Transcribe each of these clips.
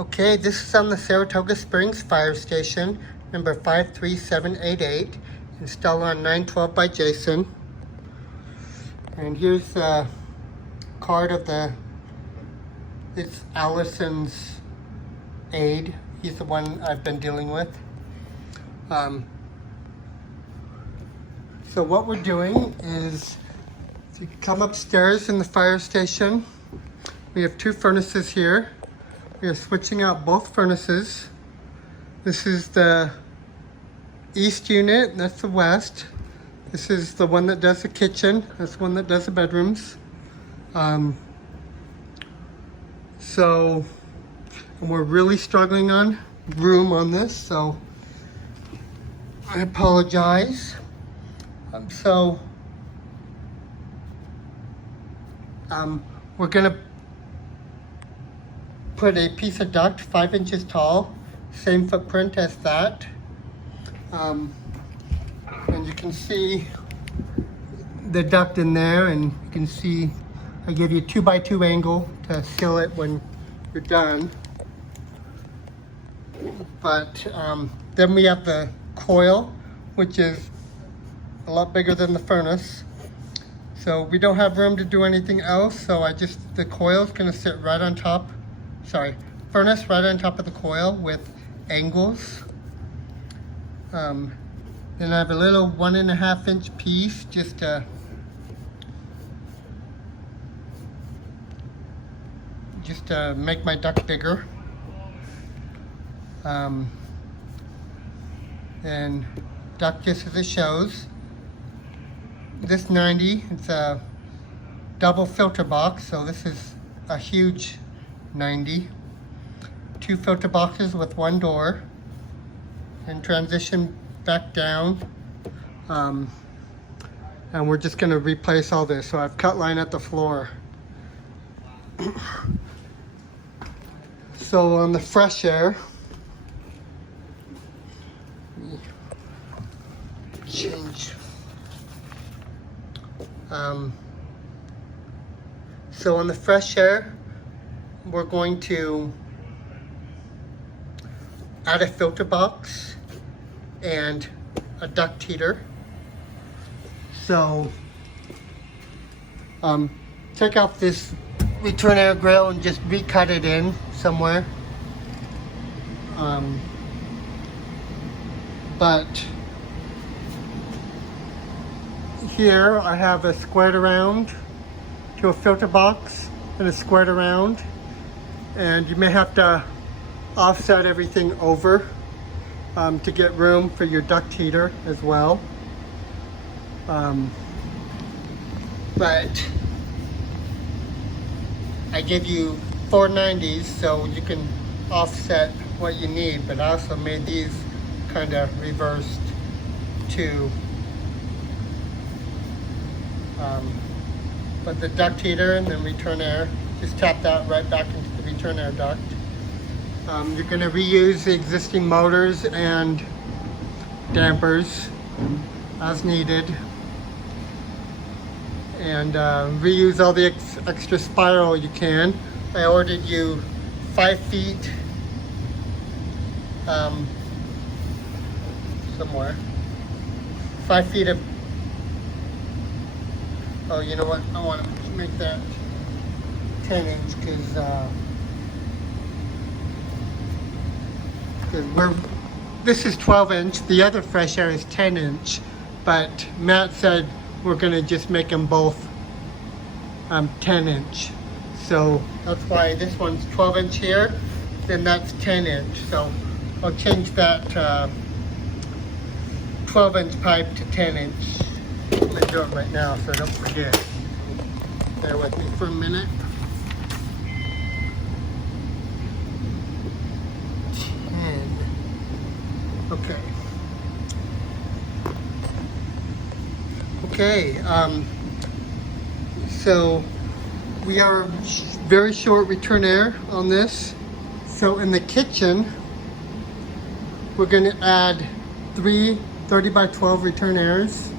Okay, this is on the Saratoga Springs Fire Station, number 53788, installed on 912 by Jason. And here's the card of it's Allison's aide. He's the one I've been dealing with. So what we're doing is, you come upstairs in the fire station. We have two furnaces here. We are switching out both furnaces. This is the east unit, that's the west. This is the one that does the kitchen, that's the one that does the bedrooms. And we're really struggling on room on this, so I apologize. We're gonna put a piece of duct 5 inches tall, same footprint as that. And you can see the duct in there, and you can see I give you a 2x2 angle to seal it when you're done. But then we have the coil, which is a lot bigger than the furnace. So we don't have room to do anything else, so the coil's gonna sit right on top, furnace right on top of the coil with angles. Then I have a little 1.5 inch piece just to make my duct bigger. And duct just as it shows. This 90, it's a double filter box, so this is a huge 90. 2 filter boxes with 1 door, and transition back down. And we're just gonna replace all this. So I've cut line at the floor. So on the fresh air, change. So on the fresh air, we're going to add a filter box and a duct heater. So take out this return air grill and just recut it in somewhere. But here I have a squared around to a filter box and a squared around, and you may have to offset everything over to get room for your duct heater as well. But I give you 490s so you can offset what you need, but I also made these kind of reversed to but the duct heater and then return air, just tap that right back into the return air duct. You're going to reuse the existing motors and dampers as needed, and reuse all the extra spiral you can. I ordered you 5 feet somewhere. 5 feet of, oh, you know what? I want to make that 10 inch because this is 12 inch. The other fresh air is 10 inch, but Matt said we're going to just make them both 10 inch. So that's why this one's 12 inch here, then that's 10 inch. So I'll change that 12 inch pipe to 10 inch. I'm going to do it right now so I don't forget. Bear with me for a minute. 10. Okay. Okay, so we are very short return air on this. So in the kitchen, we're going to add 3 30 by 12 return airs,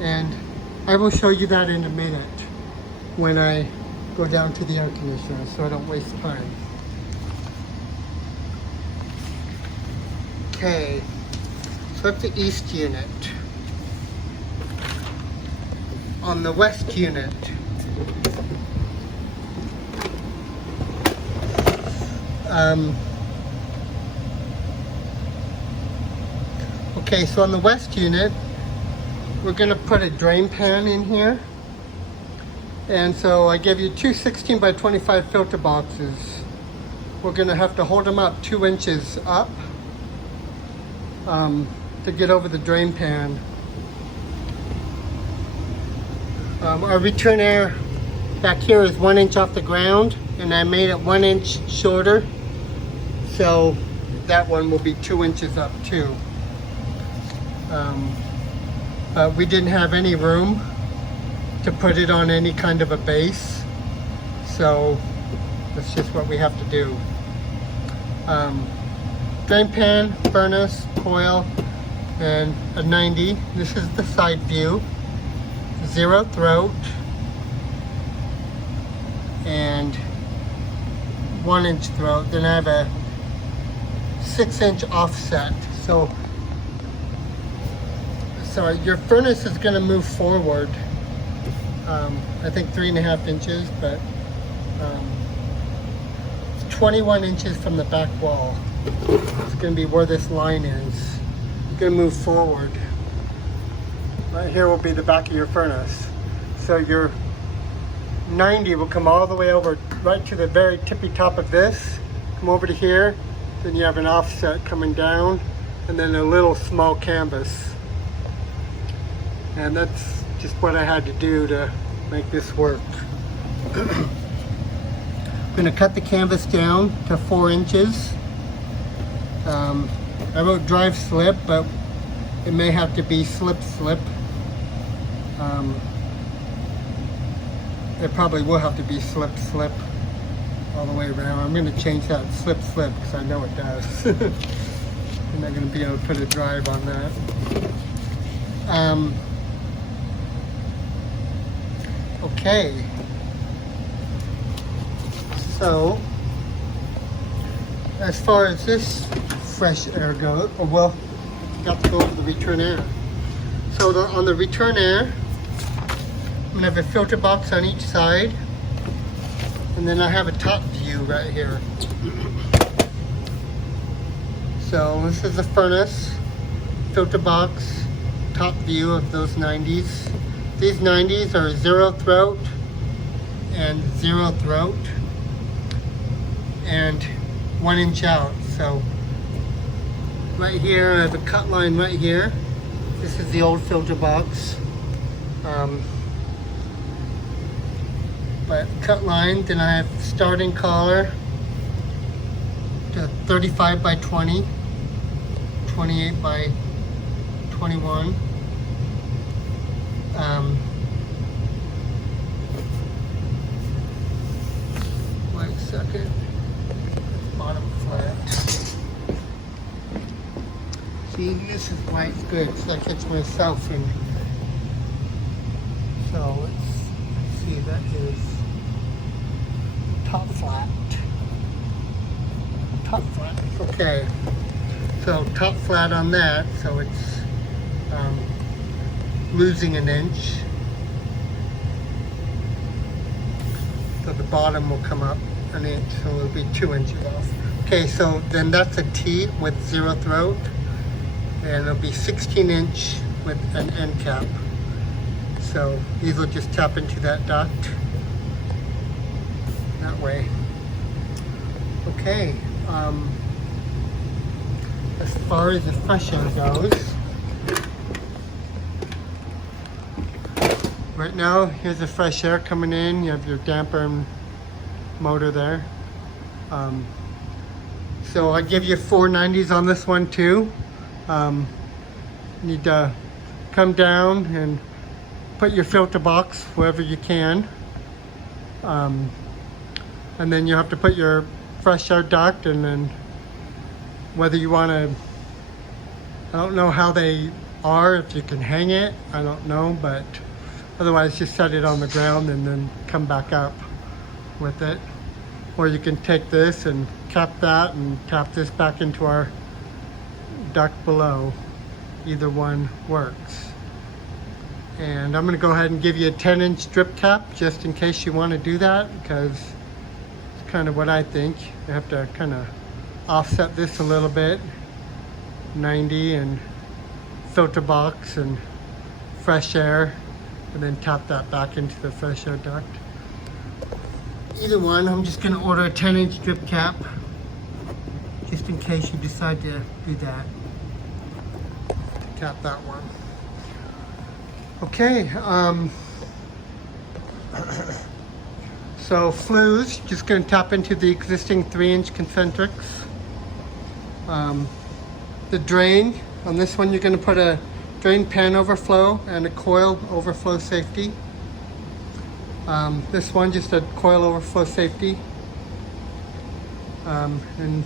and I will show you that in a minute when I go down to the air conditioner so I don't waste time. Okay, so that's the east unit. On the west unit, okay, so on the west unit, we're going to put a drain pan in here. And so I give you two 16 by 25 filter boxes. We're going to have to hold them up 2 inches up to get over the drain pan. Our return air back here is 1 inch off the ground, and I made it 1 inch shorter. So that one will be 2 inches up too. But we didn't have any room to put it on any kind of a base. So that's just what we have to do. Drain pan, furnace, coil, and a 90. This is the side view. 0 throat and 1 inch throat. Then I have a 6 inch offset. So your furnace is going to move forward. I think 3.5 inches, but it's 21 inches from the back wall. It's going to be where this line is. It's going to move forward. Right here will be the back of your furnace. So your 90 will come all the way over right to the very tippy top of this, come over to here, then you have an offset coming down, and then a little small canvas. And that's just what I had to do to make this work. I'm going to cut the canvas down to 4 inches. I wrote drive slip, but it may have to be slip. It probably will have to be slip all the way around. I'm going to change that slip because I know it does. I'm not going to be able to put a drive on that. Okay, so as far as this fresh air goes, well, got to go over the return air. So on the return air, I'm going to have a filter box on each side, and then I have a top view right here. So this is the furnace, filter box, top view of those 90s. These 90s are 0 throat and 0 throat and 1 inch out. So right here, I have a cut line right here. This is the old filter box. But cut line, then I have starting collar to 35 by 20, 28 by 21. Wait a second. Bottom flat. See, this is why it's good, so I catch myself in. So let's see, that is top flat. Top flat. Okay. So top flat on that, so it's losing an inch. So the bottom will come up an inch, so it'll be 2 inches off. Okay, so then that's a T with 0 throat, and it'll be 16 inch with an end cap. So these will just tap into that duct that way. Okay, as far as the fresh air goes, right now here's the fresh air coming in. You have your damper and motor there. So I give you 490s on this one too. Need to come down and put your filter box wherever you can. And then you have to put your fresh air duct, and then whether you want to, I don't know how they are, if you can hang it, I don't know, but otherwise just set it on the ground and then come back up with it. Or you can take this and cap that and tap this back into our duct below. Either one works. And I'm going to go ahead and give you a 10-inch drip cap just in case you want to do that, because it's kind of what I think. You have to kind of offset this a little bit. 90 and filter box and fresh air, and then tap that back into the fresh air duct. Either one, I'm just going to order a 10-inch drip cap just in case you decide to do that. Tap that one. Okay, so flues, just going to tap into the existing 3-inch concentrics. The drain, on this one you're going to put a drain pan overflow and a coil overflow safety. This one just a coil overflow safety. And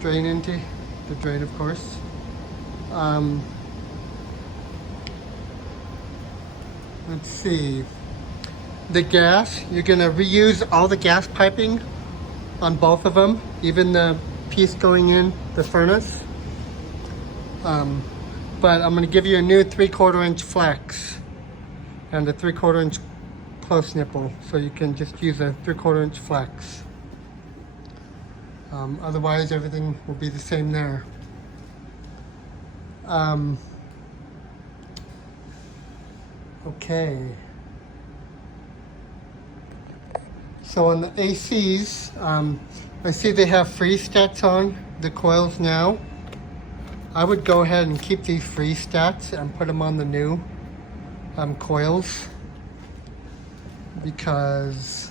drain into the drain, of course. Let's see. The gas, you're going to reuse all the gas piping on both of them, even the piece going in the furnace. But I'm going to give you a new 3/4 inch flex and a 3/4 inch close nipple, so you can just use a 3/4 inch flex. Otherwise everything will be the same there. Okay. So on the ACs, I see they have freeze stats on the coils now. I would go ahead and keep these freeze stats and put them on the new coils, because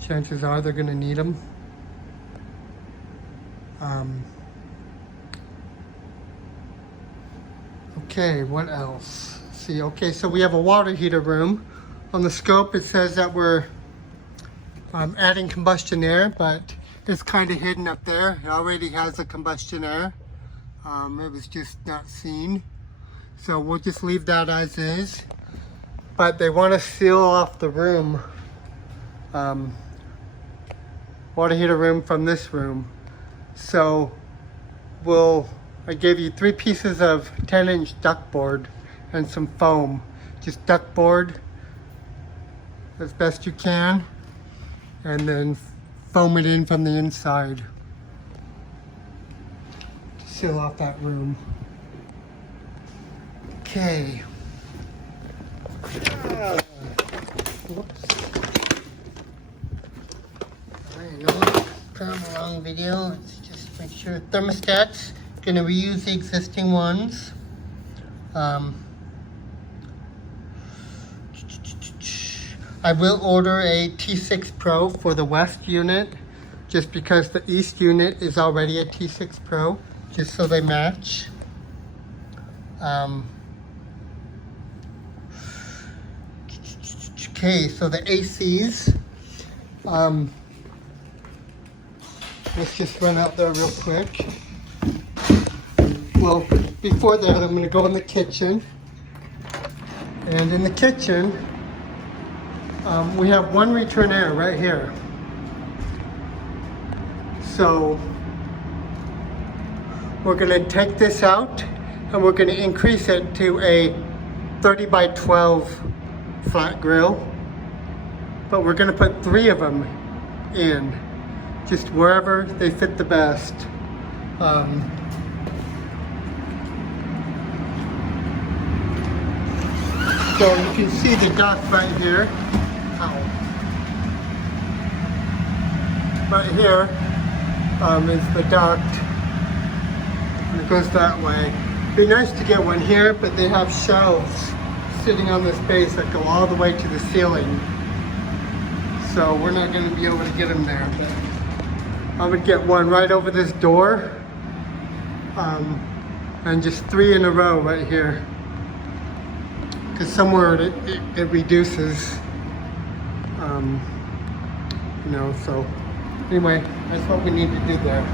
chances are they're going to need them. Okay, what else? Let's see, okay, so we have a water heater room. On the scope it says that we're adding combustion air, but it's kind of hidden up there. It already has a combustion air. It was just not seen. So we'll just leave that as is. But they want to seal off the room, water heater room, from this room. So I gave you 3 pieces of 10-inch duct board and some foam. Just duct board as best you can, and then foam it in from the inside to seal off that room. Okay. Whoops. I know it's kind of a long video. Let's just make sure. Thermostats, going to reuse the existing ones. I will order a T6 Pro for the West unit, just because the East unit is already a T6 Pro, just so they match. Okay, so the ACs, let's just run out there real quick. Well, before that, I'm going to go in the kitchen. And in the kitchen, we have one return air right here. So we're going to take this out and we're going to increase it to a 30 by 12 flat grill. But we're going to put 3 of them in, just wherever they fit the best. So you can see the duct right here. Right here is the duct, and it goes that way. It'd be nice to get one here, but they have shelves sitting on this base that go all the way to the ceiling. So we're not going to be able to get them there. But I would get one right over this door, and just 3 in a row right here. Because somewhere it reduces, you know, so anyway, that's what we need to do there.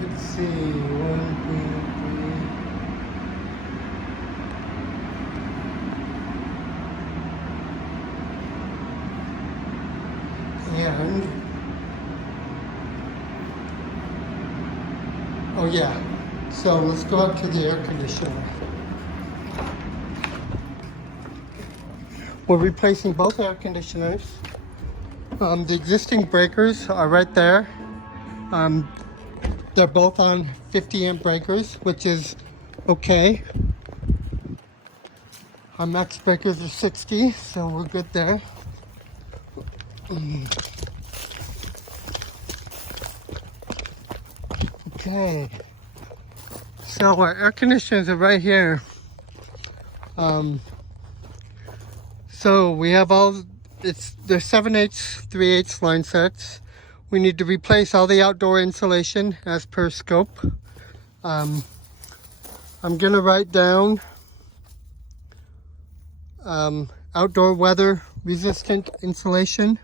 Let's see, 1, 2, 3. And oh yeah, so let's go up to the air conditioner. We're replacing both air conditioners. The existing breakers are right there. They're both on 50 amp breakers, which is okay. Our max breakers are 60, so we're good there. Okay. So our air conditioners are right here. So we have they're 7/8, 3/8 line sets. We need to replace all the outdoor insulation as per scope. I'm gonna write down outdoor weather resistant insulation.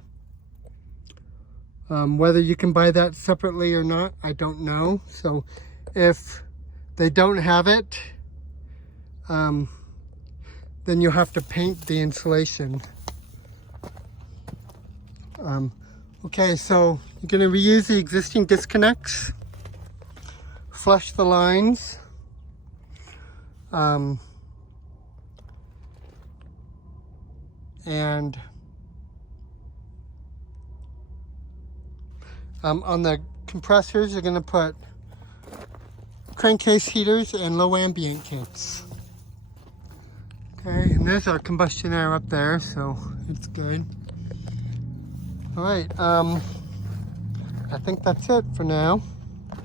Whether you can buy that separately or not, I don't know. So if they don't have it, then you have to paint the insulation. Okay, so you're going to reuse the existing disconnects, flush the lines, and on the compressors you're going to put crankcase heaters and low ambient kits. Okay, and there's our combustion air up there, so it's good. All right, I think that's it for now.